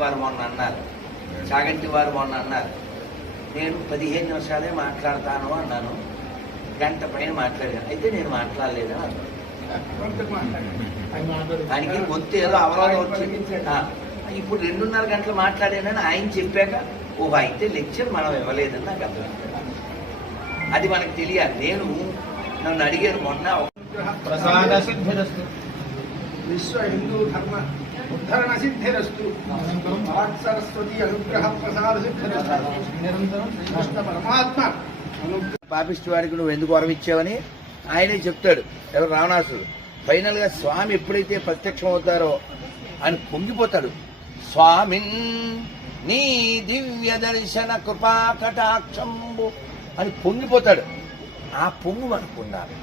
వారు మొన్న అన్నారు, చాగంటి వారు మొన్న అన్నారు, నేను 15 నిమిషాలే మాట్లాడతాను అన్నాను, గంట పైన మాట్లాడాను. అయితే నేను మాట్లాడలేదని అన్నాను. ఆయనకి గొంతు ఏదో అవరోధం వచ్చింది. ఇప్పుడు 2.5 గంటలు మాట్లాడానని ఆయన చెప్పాక ఓహో అయితే లెక్చర్ మనం ఇవ్వలేదని నాకు అర్థమైంది. అది మనకు తెలియాలి. నన్ను అడిగారు మొన్న, ప్రసాద సిద్ధిరస్తు, విశ్వ హిందూ ధర్మ ఉద్ధరణ సిద్ధిరస్తు, సరస్వతి అనుగ్రహ ప్రసాద సిద్ధిరస్తు, నిరంతరం కృష్ణ పరమాత్మ పాపిష్టి వాడికి నువ్వు ఎందుకు వరం ఇచ్చావని ఆయనే చెప్తాడు. ఎవరు? రావణాసుడు. ఫైనల్ గా స్వామి ఎప్పుడైతే ప్రత్యక్షం అవుతారో ఆయన పొంగిపోతాడు. స్వామిన్ నీ దివ్య దర్శన కృపా కటాక్షంబు అని పొంగిపోతాడు. ఆ పొంగు మనకు ఉండాలి.